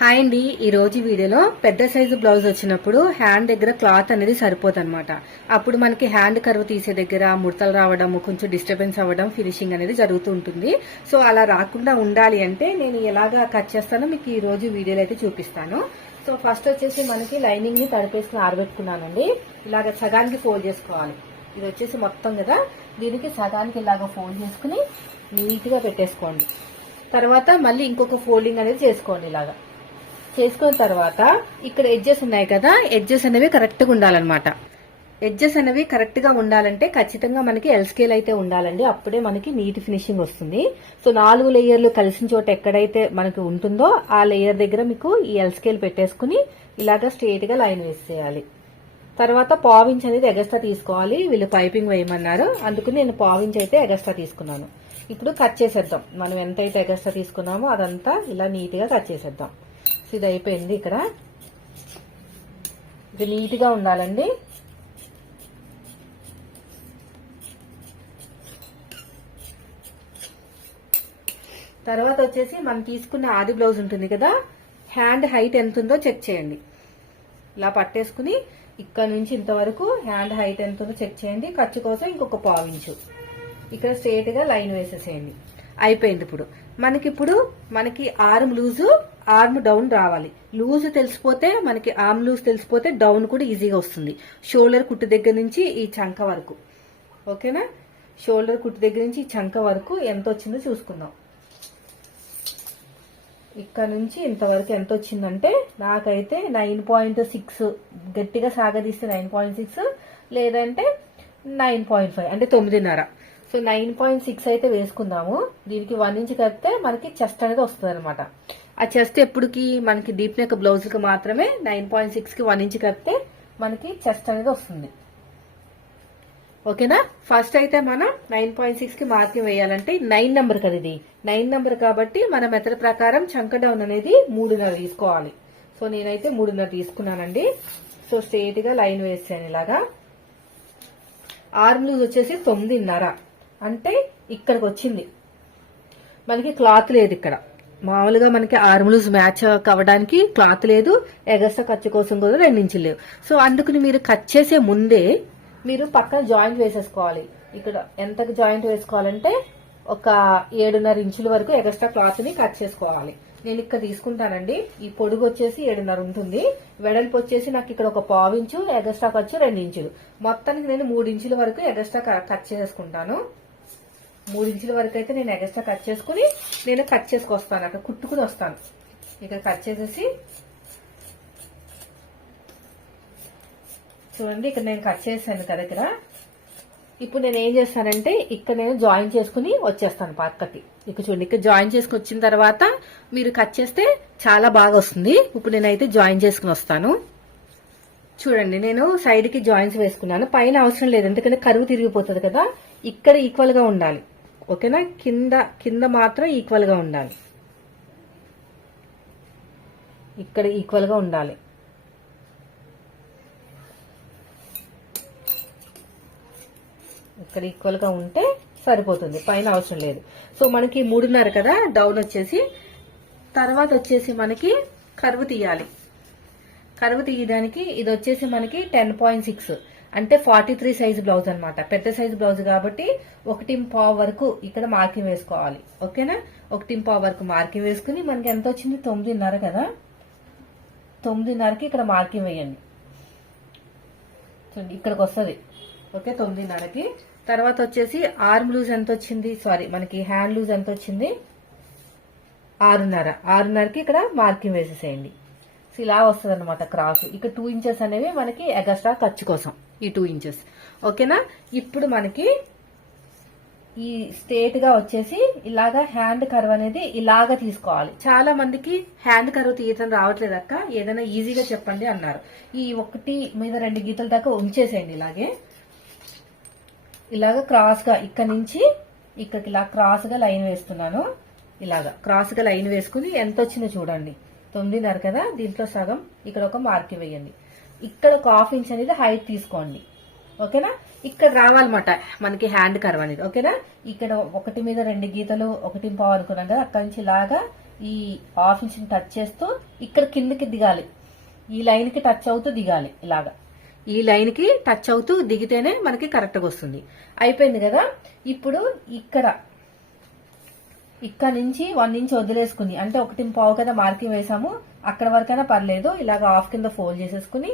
Hi అండి. ఈ రోజు వీడియోలో పెద్ద సైజు బ్లౌజ్ వచ్చినప్పుడు హ్యాండ్ దగ్గర క్లాత్ అనేది సరిపోతుంది అప్పుడు మనకి హ్యాండ్ కరువు తీసే దగ్గర ముడతలు రావడం కొంచెం డిస్టర్బెన్స్ అవ్వడం ఫినిషింగ్ అనేది జరుగుతూ ఉంటుంది. సో అలా రాకుండా ఉండాలి అంటే నేను ఎలాగా కట్ చేస్తానో మీకు ఈ రోజు వీడియోలో అయితే చూపిస్తాను. సో ఫస్ట్ వచ్చేసి మనకి లైనింగ్ని తడిపేసుకుని ఆరబెట్టుకున్నానండి. ఇలాగ సగానికి ఫోల్డ్ చేసుకోవాలి. ఇది వచ్చేసి మొత్తం కదా. దీనికి సగానికి ఇలాగ ఫోల్డ్ చేసుకుని నీట్గా పెట్టేసుకోండి. తర్వాత మళ్ళీ ఇంకొక ఫోల్డింగ్ అనేది చేసుకోండి ఇలాగా. చేసుకున్న తర్వాత ఇక్కడ ఎడ్జెస్ ఉన్నాయి కదా ఎడ్జెస్ అనేవి కరెక్ట్గా ఉండాలన్నమాట. ఎడ్జెస్ అనేవి కరెక్ట్గా ఉండాలంటే ఖచ్చితంగా మనకి ఎల్ స్కేల్ అయితే ఉండాలండి. అప్పుడే మనకి నీట్ ఫినిషింగ్ వస్తుంది. సో నాలుగు లేయర్లు కలిసిన చోట ఎక్కడైతే మనకి ఉంటుందో ఆ లేయర్ దగ్గర మీకు ఈ ఎల్ స్కేల్ పెట్టేసుకుని ఇలాగా స్ట్రేట్గా లైన్ వేసేయాలి. తర్వాత పావించ్ అనేది ఎగస్ట్రా తీసుకోవాలి. వీళ్ళు పైపింగ్ వేయమన్నారు. అందుకు నేను పావించ్ అయితే ఎగస్ట్రా తీసుకున్నాను. ఇప్పుడు కట్ చేసేద్దాం. మనం ఎంతైతే ఎగస్ట్రా తీసుకున్నామో అదంతా ఇలా నీట్గా కట్ చేసేద్దాం. ఇది అయిపోయింది ఇక్కడ. ఇది నీట్గా ఉండాలండి. తర్వాత వచ్చేసి మనం తీసుకున్న ఆది బ్లౌజ్ ఉంటుంది కదా హ్యాండ్ హైట్ ఎంత ఉందో చెక్ చేయండి. ఇలా పట్టేసుకుని ఇక్కడ నుంచి ఇంతవరకు హ్యాండ్ హైట్ ఎంత ఉందో చెక్ చేయండి. ఖర్చు కోసం ఇంకొక పావించు ఇక్కడ స్ట్రేట్గా లైన్ వేసేసేయండి. అయిపోయింది ఇప్పుడు. మనకి ఇప్పుడు మనకి ఆర్మ్ లూజు ఆర్మ్ డౌన్ రావాలి. లూజ్ తెలిసిపోతే మనకి ఆర్మ్ లూజ్ తెలిసిపోతే డౌన్ కూడా ఈజీగా వస్తుంది. షోల్డర్ కుట్టు దగ్గర నుంచి ఈ చంక వరకు. ఓకేనా? షోల్డర్ కుట్టు దగ్గర నుంచి ఈ చంక వరకు ఎంత వచ్చిందో చూసుకుందాం. ఇక్కడ నుంచి ఇంతవరకు ఎంత వచ్చిందంటే నాకైతే నైన్ పాయింట్ సిక్స్ గట్టిగా సాగదీస్తే నైన్ పాయింట్ సిక్స్ లేదంటే నైన్ పాయింట్ ఫైవ్ అంటే తొమ్మిదిన్నర. సో నైన్ పాయింట్ సిక్స్ అయితే వేసుకుందాము. దీనికి వన్ ఇంచ్ కడితే మనకి చెస్ట్ అనేది వస్తుంది అనమాట ఆ చెస్ట్ ఎప్పటికి మనకి డీప్ నెక్ బ్లౌజ్కి మాత్రమే నైన్ పాయింట్ సిక్స్కి వన్ ఇంచ్ కడితే మనకి చెస్ట్ అనేది వస్తుంది. ఓకేనా? ఫస్ట్ అయితే మనం నైన్ పాయింట్ సిక్స్కి మార్కింగ్ వేయాలంటే నైన్ నెంబర్ కదా ఇది. నైన్ నెంబర్ కాబట్టి మన మెథడ్ ప్రకారం చంక డౌన్ అనేది మూడున్నర తీసుకోవాలి. సో నేనైతే మూడున్నర తీసుకున్నానండి. సో స్ట్రేట్గా లైన్ వేసాను ఇలాగా. ఆర్మ్ లూజ్ వచ్చేసి తొమ్మిదిన్నర. అంటే ఇక్కడికి వచ్చింది మనకి క్లాత్ లేదు ఇక్కడ. మామూలుగా మనకి ఆర్మ్ మ్యాచ్ అవ్వడానికి క్లాత్ లేదు ఎగస్ట్రా ఖర్చు కోసం కూడా రెండు ఇంచులు లేవు. సో అందుకని మీరు కట్ చేసే ముందే మీరు పక్కన జాయింట్ వేసేసుకోవాలి. ఇక్కడ ఎంతకు జాయింట్ వేసుకోవాలంటే ఒక ఏడున్నర ఇంచుల వరకు ఎగస్ట్రా క్లాత్ని కట్ చేసుకోవాలి. నేను ఇక్కడ తీసుకుంటానండి. ఈ పొడుగు వచ్చేసి ఏడున్నర ఉంటుంది. వెడల్పు వచ్చేసి నాకు ఇక్కడ ఒక పావు ఇంచు ఎగస్ట్రా ఖర్చు రెండు ఇంచులు. మొత్తానికి నేను మూడు ఇంచుల వరకు ఎగస్ట్రా కట్ చేసుకుంటాను. ఇంచుల వరకు అయితే నేను ఎగస్ట్రా కట్ చేసుకుని నేను కట్ చేసుకొస్తాను అక్కడ కుట్టుకుని వస్తాను. ఇక్కడ కట్ చేసేసి చూడండి ఇక్కడ నేను కట్ చేశాను కదా ఇక్కడ. ఇప్పుడు నేను ఏం చేస్తానంటే ఇక్కడ నేను జాయిన్ చేసుకుని వచ్చేస్తాను పక్కకి ఇక్కడ చూడండి ఇక్కడ జాయిన్ చేసుకుని వచ్చిన తర్వాత మీరు కట్ చేస్తే చాలా బాగా వస్తుంది. ఇప్పుడు నేనైతే జాయిన్ చేసుకుని వస్తాను. చూడండి నేను సైడ్కి జాయింట్స్ వేసుకున్నాను. పైన అవసరం లేదు ఎందుకంటే కరువు తిరిగిపోతుంది కదా. ఇక్కడ ఈక్వల్గా ఉండాలి. ఓకేనా? కింద కింద మాత్రం ఈక్వల్గా ఉండాలి. ఇక్కడ ఈక్వల్గా ఉండాలి. ఇక్కడ ఈక్వల్గా ఉంటే సరిపోతుంది. పైన అవసరం లేదు. సో మనకి మూడున్నర కదా? డౌన్ వచ్చేసి తర్వాత వచ్చేసి మనకి కరువు తీయాలి. కరువు తీయడానికి ఇది వచ్చేసి మనకి టెన్ పాయింట్ సిక్స్ అంటే ఫార్టీ త్రీ సైజ్ బ్లౌజ్ అనమాట పెద్ద సైజ్ బ్లౌజ్ కాబట్టి ఒకటి పావు వరకు ఇక్కడ మార్కింగ్ వేసుకోవాలి. ఓకేనా? ఒకటి పావు వరకు మార్కింగ్ వేసుకుని మనకి ఎంత వచ్చింది? తొమ్మిదిన్నర కదా? తొమ్మిదిన్నరకి ఇక్కడ మార్కింగ్ వేయండి. చూడండి ఇక్కడికి వస్తుంది. ఓకే తొమ్మిదిన్నరకి. తర్వాత వచ్చేసి ఆర్మ్ లూజ్ ఎంత వచ్చింది? సారీ మనకి హ్యాండ్ లూజ్ ఎంత వచ్చింది? ఆరున్నర. ఆరున్నరకి ఇక్కడ మార్కింగ్ వేసేసేయండి. సో ఇలా వస్తుంది అనమాట క్రాస్. ఇక్కడ టూ ఇంచెస్ అనేవి మనకి ఎగస్ట్రా ఖర్చు కోసం ఈ టూ ఇంచెస్ ఓకేనా? ఇప్పుడు మనకి ఈ స్ట్రేట్గా వచ్చేసి ఇలాగా హ్యాండ్ కర్వ్ అనేది ఇలాగా తీసుకోవాలి. చాలా మందికి హ్యాండ్ కర్వ్ తీయటం రావట్లేదు అక్క. ఏదైనా ఈజీగా చెప్పండి అన్నారు. ఈ ఒకటి మీద రెండు గీతల దాకా ఉంచేసేయండి ఇలాగే. ఇలాగా క్రాస్గా ఇక్కడ నుంచి ఇక్కడికి ఇలా క్రాస్గా లైన్ వేస్తున్నాను. ఇలాగా క్రాస్గా లైన్ వేసుకుని ఎంత వచ్చిందో చూడండి. తొమ్మిదిన్నర కదా? దీంట్లో సగం ఇక్కడ ఒక మార్క్ వేయండి ఇక్కడ ఒక హాఫ్ ఇంచ్ అనేది హైట్ తీసుకోండి. ఓకేనా? ఇక్కడ రావాలన్నమాట. మనకి హ్యాండ్ కర్వ్ అనేది. ఓకేనా? ఇక్కడ ఒకటి మీద రెండు గీతలు ఒకటి పావు అనుకున్నాం కదా? అక్కడి నుంచి లాగా ఈ హాఫ్ ఇంచ్ని టచ్ చేస్తూ ఇక్కడ కిందకి దిగాలి. ఈ లైన్కి టచ్ అవుతూ దిగాలి ఇలాగా. ఈ లైన్కి టచ్ అవుతూ దిగితేనే మనకి కరెక్ట్గా వస్తుంది. అయిపోయింది కదా? ఇప్పుడు ఇక్కడ ఇక్కడ నుంచి వన్ ఇంచ్ వదిలేసుకుని అంటే ఒకటి పావు కదా మార్కింగ్ వేసాము అక్కడ వరకైనా పర్లేదు ఇలాగ హాఫ్ కింద ఫోల్డ్ చేసేసుకుని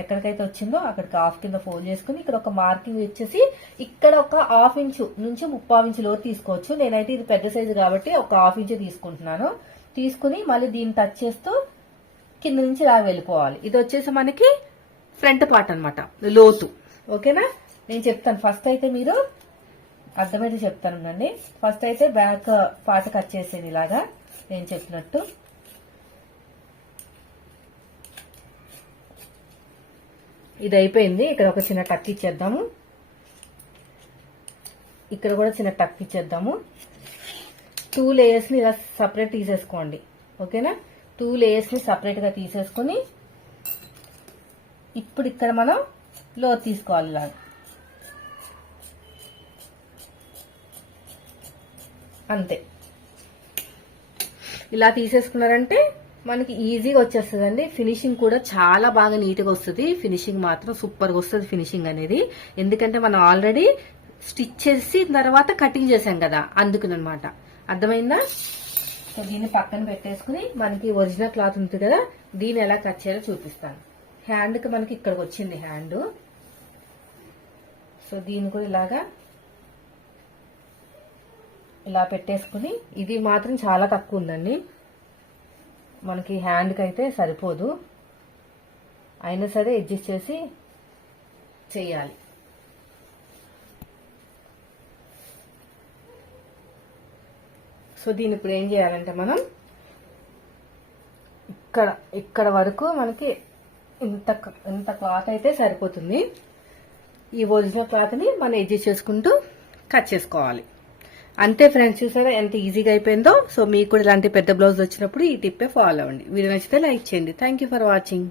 ఎక్కడికైతే వచ్చిందో అక్కడికి హాఫ్ కింద ఫోల్డ్ చేసుకుని ఇక్కడ ఒక మార్కింగ్ ఇచ్చేసి ఇక్కడ ఒక హాఫ్ ఇంచు నుంచి ముప్పావు ఇంచు లోతు తీసుకోవచ్చు. నేనైతే ఇది పెద్ద సైజు కాబట్టి ఒక హాఫ్ ఇంచు తీసుకుంటున్నాను. తీసుకుని మళ్ళీ దీన్ని టచ్ చేస్తూ కింద నుంచి ఇలా వెళ్ళిపోవాలి. ఇది వచ్చేసి మనకి ఫ్రంట్ పార్ట్ అనమాట లోతు. ఓకేనా? నేను చెప్తాను. ఫస్ట్ అయితే మీరు అర్థమైతే చెప్తానండి ఫస్ట్ అయితే బ్యాక్ పాట కట్ చేసేది ఇలాగా. నేను చెప్పినట్టు. ఇది అయిపోయింది. ఇక్కడ ఒక చిన్న టక్ ఇచ్చేద్దాము. ఇక్కడ కూడా చిన్న టక్ ఇచ్చేద్దాము. టూ లేయర్స్ని ఇలా సపరేట్ తీసేసుకోండి. ఓకేనా? టూ లేయర్స్ని సపరేట్గా తీసేసుకొని ఇప్పుడు ఇక్కడ మనం లో తీసుకోవాలి ఇలాగా. అంతే. ఇలా తీసేసుకున్నారంటే మనకి ఈజీగా వచ్చేస్తుందండి. ఫినిషింగ్ కూడా చాలా బాగా నీట్గా వస్తుంది. ఫినిషింగ్ మాత్రం సూపర్గా వస్తుంది ఫినిషింగ్ అనేది. ఎందుకంటే మనం ఆల్రెడీ స్టిచ్ చేసి తర్వాత కటింగ్ చేసాం కదా అందుకునమాట. అర్థమైందా? సో దీన్ని పక్కన పెట్టేసుకుని మనకి ఒరిజినల్ క్లాత్ ఉంటుంది కదా దీన్ని ఎలా కట్ చేయాలో చూపిస్తాను. హ్యాండ్కి మనకి ఇక్కడికి వచ్చింది హ్యాండ్ సో దీన్ని కూడా ఇలాగా ఇలా పెట్టేసుకుని ఇది మాత్రం చాలా తక్కువ ఉందండి. మనకి హ్యాండ్కి అయితే సరిపోదు. అయినా సరే అడ్జస్ట్ చేసి చేయాలి. సో దీన్ని ఇప్పుడు ఏం చేయాలంటే మనం ఇక్కడ ఇక్కడ వరకు మనకి ఇంత ఇంత క్లాత్ అయితే సరిపోతుంది. ఈ ఒరిజినల్ క్లాత్ని మనం అడ్జస్ట్ చేసుకుంటూ కట్ చేసుకోవాలి. అంతే ఫ్రెండ్స్ చూసారా? ఎంత ఈజీగా అయిపోయిందో. సో మీకు కూడా ఇలాంటి పెద్ద బ్లౌజ్ వచ్చినప్పుడు ఈ టిప్పే ఫాలో అవ్వండి. వీడియో నచ్చితే లైక్ చేయండి. Thank for watching